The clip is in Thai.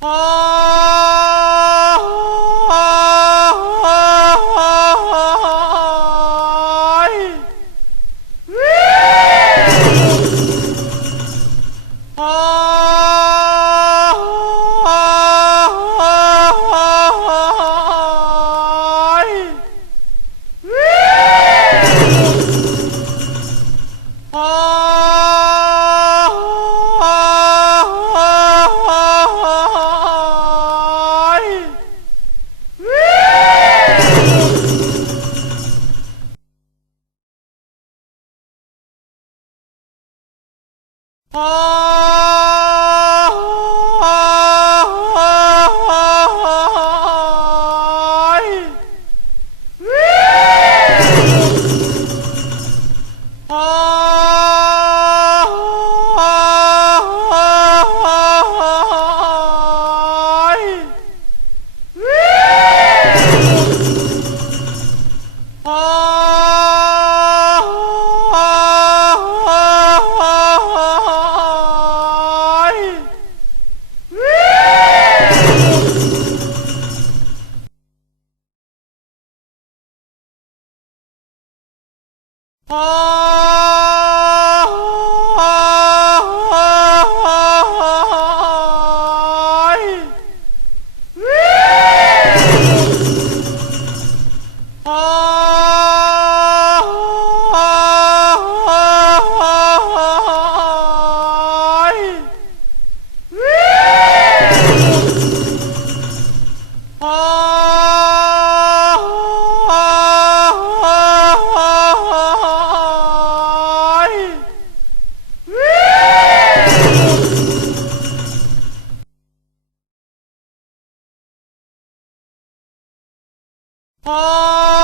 Oh 아 Oh! Oh!